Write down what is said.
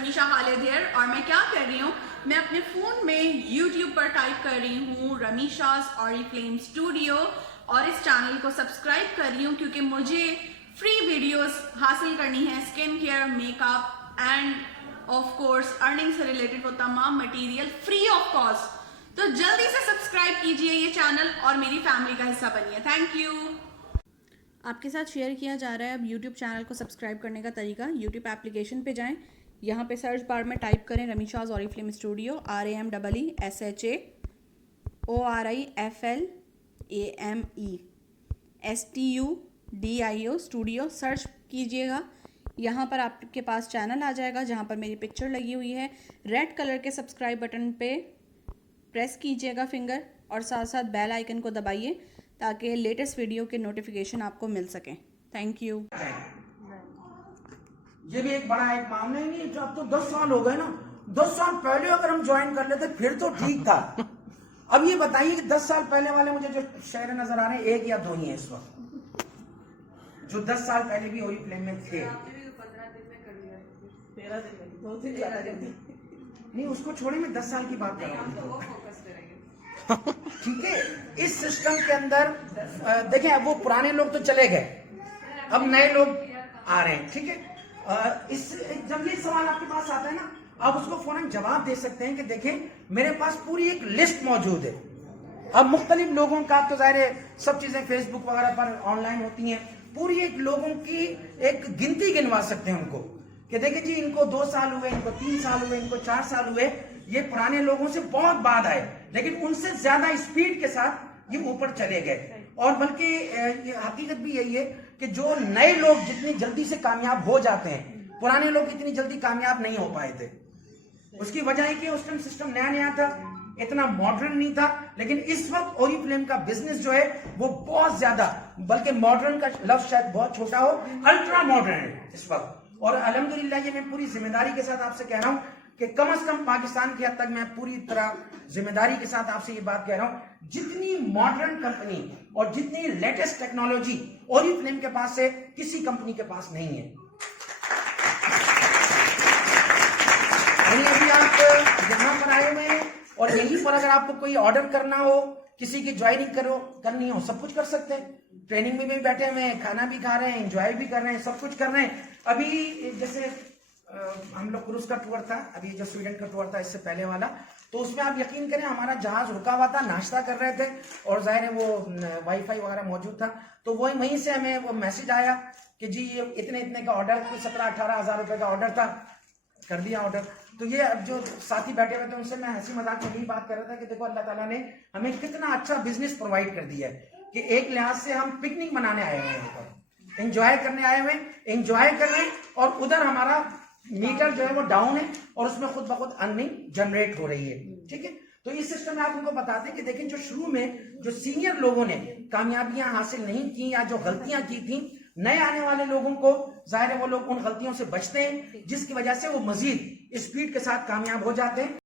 रमीशा Khalid here. और मैं क्या कर रही हूँ, मैं अपने फ़ोन में YouTube पर टाइप कर रही हूँ रमीशा's ऑरिफ्लेम स्टूडियो और इस चैनल को सब्सक्राइब कर रही हूँ क्योंकि मुझे फ्री वीडियोस हासिल करनी है skin care, makeup end of course earning से रिलेटेड वो तमाम मटेरियल फ्री ऑफ कॉस्ट। तो जल्दी से सब्सक्राइब कीजिए ये चैनल और मेरी फैमिली का हिस्सा बनिए। Thank you. आपके साथ शेयर किया जा रहा है अब YouTube चैनल को सब्सक्राइब करने का तरीका। YouTube एप्लीकेशन पे जाएं, यहाँ पे सर्च बार में टाइप करें Rameesha's Oriflame studio, RAMEESHAORIFLAME studio search कीजिएगा। यहाँ पर आपके पास चैनल आ जाएगा जहाँ पर मेरी पिक्चर लगी हुई है। रेड कलर के सब्सक्राइब बटन पे प्रेस कीजिएगा फिंगर और साथ साथ बेल आइकन को दबाइए ताकि लेटेस्ट वीडियो के नोटिफिकेशन आपको मिल सकें। Thank you. ये भी एक बड़ा एक मामला ही नहीं, जो अब तो 10 साल हो गए ना। 10 साल पहले अगर हम ज्वाइन कर लेते फिर तो ठीक था। अब ये बताइए कि 10 साल पहले वाले मुझे जो चेहरे नजर आ रहे हैं, एक या दो ही हैं इस वक्त, जो 10 साल पहले भी ओरिफ्लेम में थे। 13 दिन नहीं, उसको छोड़े, मैं 10 साल की बात कर रहा हूँ। ठीक है, इस सिस्टम के अंदर देखें, वो पुराने लोग तो चले गए, अब नए लोग आ रहे हैं। ठीक है, जब ये सवाल आपके पास आता है ना, आप उसको फौरन जवाब दे सकते हैं कि देखें मेरे पास पूरी एक लिस्ट मौजूद है। अब मुख्तलिफ लोगों का तो जाहिर है सब चीजें फेसबुक वगैरह पर ऑनलाइन होती हैं, पूरी एक लोगों की एक गिनती गिनवा सकते हैं उनको कि देखिए जी इनको 2 साल हुए, इनको 3 साल हुए, इनको 4 साल हुए। ये पुराने लोगों से बहुत बाद आए, लेकिन उनसे ज्यादा स्पीड के साथ ये ऊपर चले गए। और बल्कि ये हकीकत भी यही है कि जो नए लोग जितनी जल्दी से कामयाब हो जाते हैं, पुराने लोग इतनी जल्दी कामयाब नहीं हो पाए थे। उसकी वजह है कि उस टाइम सिस्टम नया नया था, इतना मॉडर्न नहीं था। लेकिन इस वक्त ओरिफ्लेम का बिजनेस जो है वो बहुत ज्यादा, बल्कि मॉडर्न का लफ्ज शायद बहुत छोटा हो, अल्ट्रा मॉडर्न है इस वक्त। और अल्हम्दुलिल्लाह ये मैं पूरी जिम्मेदारी के साथ आपसे कह रहा हूं कि कम से कम पाकिस्तान की हद तक मैं पूरी तरह जिम्मेदारी के साथ आपसे ये बात कह रहा हूं, जितनी मॉडर्न कंपनी और जितनी लेटेस्ट टेक्नोलॉजी ओरिफ्लेम के पास है, किसी कंपनी के पास नहीं है। अभी आप यहाँ पर आए हुए हैं और यहीं पर अगर आपको कोई ऑर्डर करना हो, किसी की ज्वाइनिंग करनी हो, सब कुछ कर सकते हैं। ट्रेनिंग में भी बैठे हुए हैं, खाना भी खा रहे हैं, एंजॉय भी कर रहे हैं, सब कुछ कर रहे हैं। अभी जैसे हम लोग क्रूज का टूर था, अभी जो स्वीडन का टूर था इससे पहले वाला, तो उसमें आप यकीन करें हमारा जहाज रुका हुआ था, नाश्ता कर रहे थे और जाहिर है वो वाईफाई वगैरह मौजूद था। तो वहीं से हमें वो मैसेज आया कि जी ये इतने का ऑर्डर, 17-18 हज़ार रुपए का ऑर्डर था, कर दिया ऑर्डर। तो ये अब जो साथी बैठे हुए थे उनसे मैं हंसी मजाक में यही बात कर रहा था कि देखो अल्लाह ताला ने हमें कितना अच्छा बिजनेस प्रोवाइड कर दिया है कि एक लिहाज से हम पिकनिक मनाने आए हुए हैं, यहाँ पर एंजॉय करने आए हुए हैं, एंजॉय कर रहे हैं, और उधर हमारा मीटर जो है वो डाउन है और उसमें खुद ब खुद अर्निंग जनरेट हो रही है। ठीक है, तो इस सिस्टम में आप उनको बताते हैं कि देखें जो शुरू में जो सीनियर लोगों ने कामयाबियां हासिल नहीं की या जो गलतियां की थी, नए आने वाले लोगों को जाहिर है वो लोग उन गलतियों से बचते हैं, जिसकी वजह से वो मजीद स्पीड के साथ कामयाब हो जाते हैं।